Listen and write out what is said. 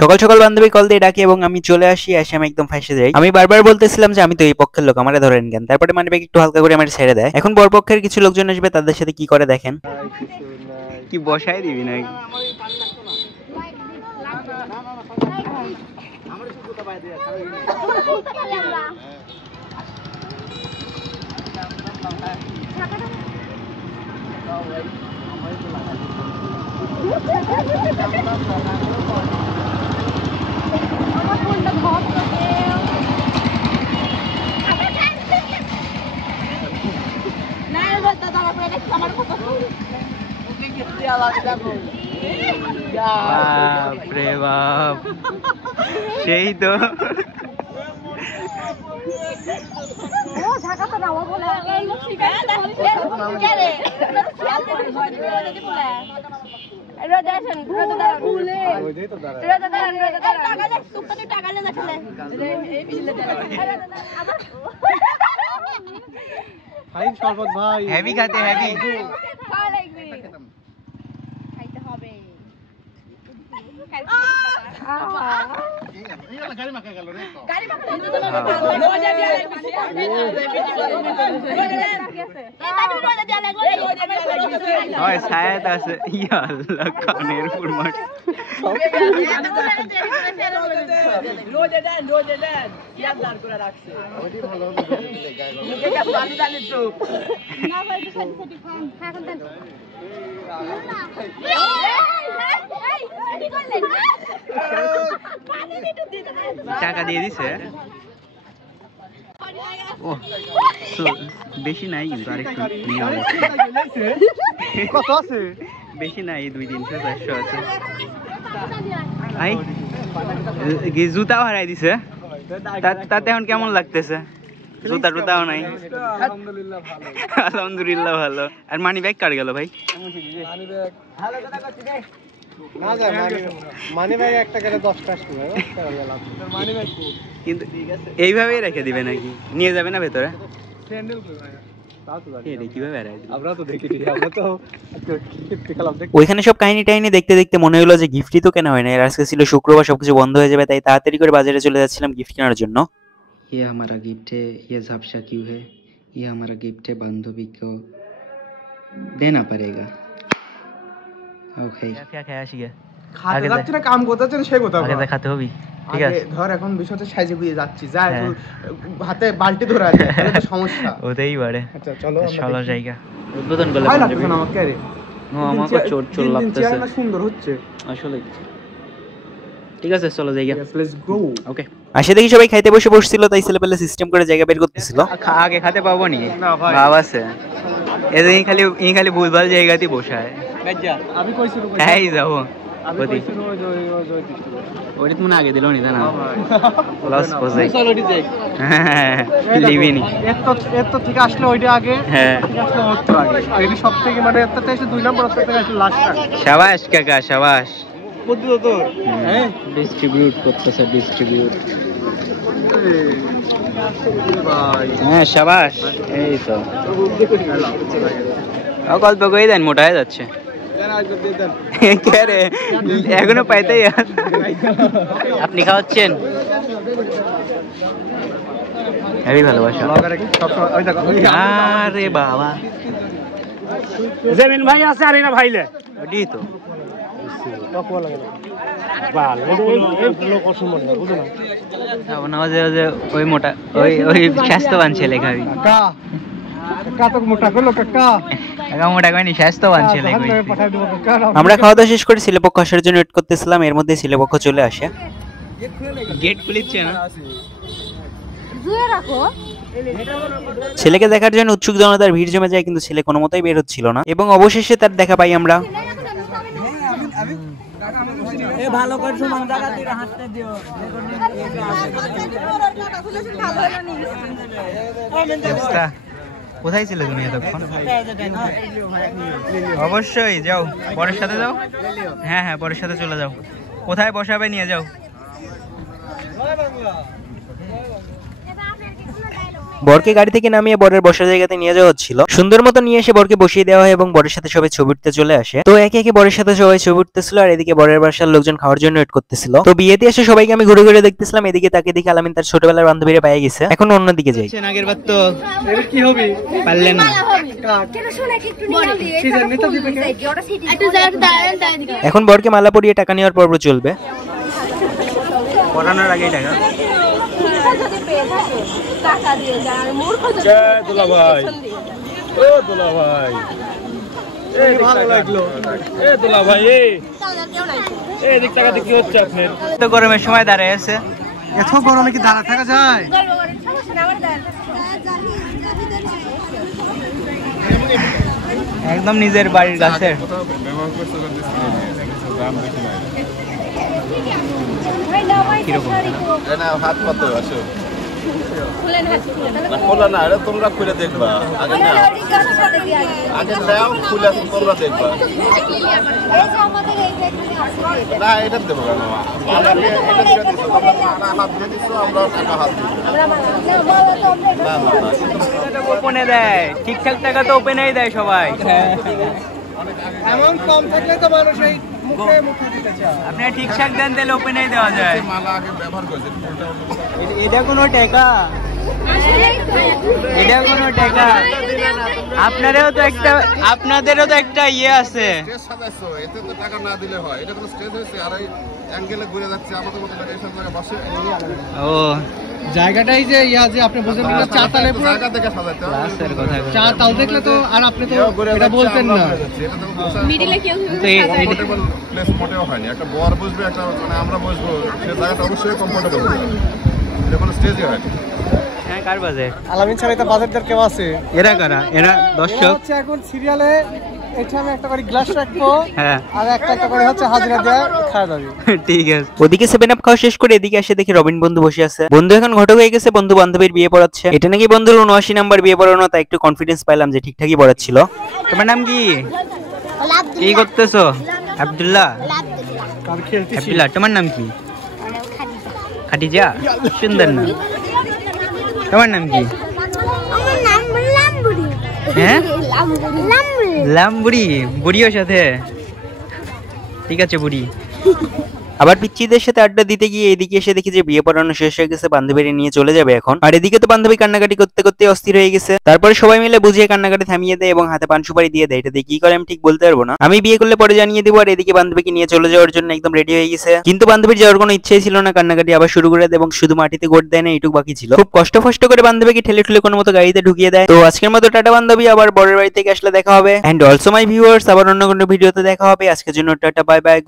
সকাল সকাল বান্ধবী কল দিয়ে ডাকে এবং আমি চলে আসি, এসে আমি একদম ফাঁসে যাই। আমি বারবার বলতেছিলাম যে আমি তো এই পক্ষের লোক, আমারে ধরেন কেন। তারপরে মানিব্যাগ একটু হালকা করে আমার ছেড়ে দেয়। এখন বরপক্ষের কিছু লোকজন আসবে, তাদের সাথে কি করে দেখেন। কি বসাই দিবি নাকি? বাপরে বাপ, সেই তো হেভি খাতে হেভি शायद আছে ইয়া আল্লাহ কানের ফুরমাট রোজে দেন ইয়াদ দান করে রাখছে ওইটি ভালো হবে মুখে কাছে পানি দান একটু না ভাই তো সাথে সাথে খান এখন দেন টাকা দিয়ে দিছে ও বেশি নাই কিন্তু আরেকটু কত আছে বেশি নাই 2-300 400 আছে আই জুতাও হারাই দিছে তাতে এখন কেমন লাগতেছে জুতা টুতাও নাই আলহামদুলিল্লাহ ভালো আলহামদুলিল্লাহ ভালো আর মানি ব্যাগ কার গেল ভাই মানি ব্যাগ ভালো কথা করছি রে না যা মানি ব্যাগ একটা করে 10 টাকা শুনে মানি ব্যাগ কিন্তু এইভাবেই রেখে দিবে নাকি নিয়ে যাবে না ভেতরে স্যান্ডেল কই ভাই তাও তো জানি এই কিভাবে বেরাই আমরা তো দেখি আমরা তো গিফট খেলাম ওইখানে সব কাহিনী টাইনি দেখতে দেখতে মনে হলো যে গিফটই তো কেনা হয় না, এর আজকে ছিল শুক্রবার, সবকিছু বন্ধ হয়ে যাবে, তাই তাড়াতাড়ি করে বাজারে চলে যাচ্ছিলাম গিফট কেনার জন্য। ये हमारा गिफ्ट है, ये झापसा क्यों है, ये हमारा गिफ्ट है, बांधवी को देना पड़ेगा। ओके क्या खाया शिगे খাতে যাচ্ছে না কাম করতে যাচ্ছে সে কথা আগে দেখাতে হবে ঠিক আছে ধর এখন বিষয়টা সাইজে গুয়ে যাচ্ছি যা হাতে বালতি ধরে আছে এটা তো সমস্যা ওতেই বাড়ে। আচ্ছা চলো চলো জায়গা উদ্বোধন করলে ভালো লাগছে না আমাকে রে ও আমাকে চোট চোট লাগতেছে না সুন্দর হচ্ছে আসলে ঠিক আছে চলো জায়গা লেটস গো ওকে আসে দেখি সবাই খাইতে বসে বসছিল, তাই ছেলেপেলে সিস্টেম করে জায়গা বের করতেছিল। আগে খাতে পাবো নি ভাব আছে এদিকে খালি ভুলভাল জায়গাতেই বসায় আমি কইছিল এই যাব আমি কইছিল ওই তুমি আগে দিলো নি না লস পজে চলো ওটি দেখ লিভিনি এত ঠিক আসলে ওইটা আগে হ্যাঁ আসলে ওটা আগে এই সবথেকে মানে এততে এসে 2 নম্বর রাস্তা থেকে আসলে লাস্ট শাবাশ কাকা শাবাশ বুদ্ধি তো হ্যাঁ ডিস্ট্রিবিউট করতেছে ডিস্ট্রিবিউট ভাই হ্যাঁ শাবাশ এই তো অল্প করে দেন মোটা হয়ে যাচ্ছে কে রে এখনো পাইতেই আপনি খাওয়াচ্ছেন হেভি ভালোবাসা আরে বাবা জমিন ভাই আছে আর এরা ভাইলে ওই তো ওই মোটা ওই স্বাস্থ্যবান ছেলে খাবি আমরা খাওয়া দাওয়া শেষ করে ছেলেপক্ষ আসার জন্য ওয়েট করতেছিলাম, এর মধ্যে ছেলেপক্ষ চলে আসে। গেট খুলিচ্ছে না ছেলেকে দেখার জন্য উৎসুক জনতার ভিড় জমে যায়, কিন্তু ছেলে কোনো মতেই বের হচ্ছিল না এবং অবশেষে তার দেখা পাই আমরা। ভালো করে সুমন জায়গা থেকে হাঁটতে দিও কোথায় ছিলে তুমি এতক্ষণ? অবশ্যই যাও পরের সাথে যাও হ্যাঁ হ্যাঁ পরের সাথে চলে যাও কোথায় বসাবে নিয়ে যাও বরকে গাড়ি থেকে নামিয়ে বরের বসার জায়গাতে নিয়ে যাওয়া হচ্ছিল। সুন্দর মতো নিয়ে এসে বরকে বসিয়ে দেওয়া হয় এবং বরের সাথে সবাই ছবি উঠতে চলে আসে। তো একে একে বরের সাথে সবাই ছবি উঠতেছিল আর এদিকে বরের বাসার লোকজন খাওয়ার জন্য ওয়েট করতেছিল। তো বিয়েতে এসে সবাইকে আমি ঘুরে ঘুরে দেখতেছিলাম, এদিকে তাকে দেখে আলামিন তার ছোটবেলার বান্ধবীরা পেয়ে গেছে। এখন অন্যদিকে যাই। আগের বার তো কি হবে পারলেন না। এখন বরকে মালা পরিয়ে টাকা নেওয়ার পর্ব চলবে। পড়ানোর আগেই টাকা গরমের সময় দাঁড়ায় আছে। এত গরমে কি দাঁড়া থাকা যায়? একদম নিজের বাড়ির গাছের। তোমরা খুলে দেখবা আগে নাও, খুলে তোমরা দেখবা না, এটা দেবো ওপেনে দেয়, ঠিকঠাক টাকা তো ওপেনেই দেয় সবাই। এমন কম থাকলে তো মানুষ এই মুখে মুখে দিতে চায়। আপনি ঠিকঠাক দেন তাহলে ওপেনেই দেওয়া যায়। মালা আগে ব্যবহার করেছে, এটা কোনো টাকা, এটা কোনো টাকা। আপনাদেরও তো একটা ইয়ে আছে। স্টেজ সাজাইছো, এতে তো টাকা না দিলে হয়। এটা কোনো স্টেজ হয়েছে আর এই অ্যাঙ্গেলে ঘুরে যাচ্ছে, আমাদের মতো টাকা এইসব জায়গায় বসে। ও জায়গাটাই যে ইয়া যে আপনি বলছেন না, চা তালে পুরো জায়গা দেখে সাজাইতে হবে। লাস্টের কথা, চা তাল দেখলে তো আর আপনি তো এটা বলতেন না। এটা তো মিডিলে কেউ কমফোর্টেবল প্লেস মোটেও হয়নি। একটা বর বসবে, একটা মানে আমরা বসবো, সেই জায়গাটা অবশ্যই কমফোর্টেবল হবে। এটা কোনো স্টেজই হয়নি। হ্যাঁ, কার বাজেট? আলামিন ছাড়া এটা বাজেটদার কেউ আছে? এরা কারা? এরা দর্শক হচ্ছে এখন সিরিয়ালে এটা আমি একটা করে গ্লাস রাখবো, হ্যাঁ, আর একটা করে হচ্ছে হাজিরা দেয়া খাওয়া যাবে। ঠিক আছে। ওদিকে 7 আপ খাওয়া শেষ করে এদিকে এসে দেখি রবিন বন্ধু বসে আছে। বন্ধু এখন ঘটক হয়ে গেছে, বন্ধু বান্ধবীর বিয়ে পড়াচ্ছে। এটা নাকি বন্ধুর 79 নাম্বার বিয়ে পড়ানো, তাই একটু কনফিডেন্স পাইলাম যে ঠিকঠাকই পড়াচ্ছিল। তোমার নাম কি? কি করতেছো? আব্দুল্লাহ। আব্দুল্লাহ, তোমার নাম কি? খাদিজা। সুন্দর নাম। তোমার নাম কি? হ্যাঁ, লামবুড়ি। বুড়িও সাথে? ঠিক আছে বুড়ি। আবার পিচ্চিদের সাথে আড্ডা দিতে গিয়ে এদিকে এসে দেখি যে বিয়ে পড়ানো শেষ হয়ে গেছে, বান্ধবীরা নিয়ে চলে যাবে এখন। আর এদিকে তো বান্ধবী কান্নাকাটি করতে করতে অস্থির হয়ে গেছে। তারপরে সবাই মিলে বুঝিয়ে কান্নাকাটি থামিয়ে দেয় এবং হাতে পান সুপারি দিয়ে দেয়। এটা দিয়ে কি করে আমি ঠিক বলতে পারবো না। আমি বিয়ে করলে পরে জানিয়ে দিব। আর এদিকে বান্ধবীকে নিয়ে চলে যাওয়ার জন্য একদম রেডি হয়ে গেছে, কিন্তু বান্ধবীর যাওয়ার কোনো ইচ্ছেই ছিল না। কান্নাকাটি আবার শুরু করে দেয় এবং শুধু মাটিতে গোট দেয় না, এইটুকু বাকি ছিল। খুব কষ্ট করে বান্ধবীকে ঠেলে ঠেলে কোনো মতো গাড়িতে ঢুকিয়ে দেয়। তো আজকের মতো টাটা বান্ধবী, আবার বরের বাড়ি থেকে আসলে দেখা হবে। এন্ড অলসো মাই ভিউয়ার্স, আবার অন্য কোনো ভিডিওতে দেখা হবে। আজকের জন্য টাটা, বাই বাই।